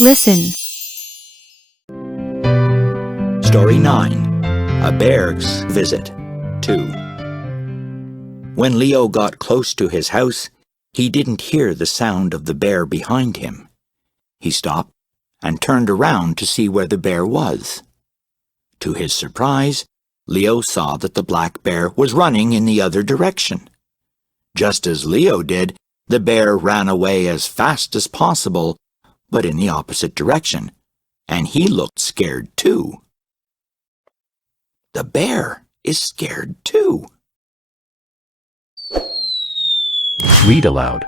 Listen. Story 9. A Bear's Visit 2. When Leo got close to his house, he didn't hear the sound of the bear behind him. He stopped and turned around to see where the bear was. To his surprise, Leo saw that the black bear was running in the other direction. Just as Leo did, the bear ran away as fast as possible, but in the opposite direction, and he looked scared too. The bear is scared too. Read aloud.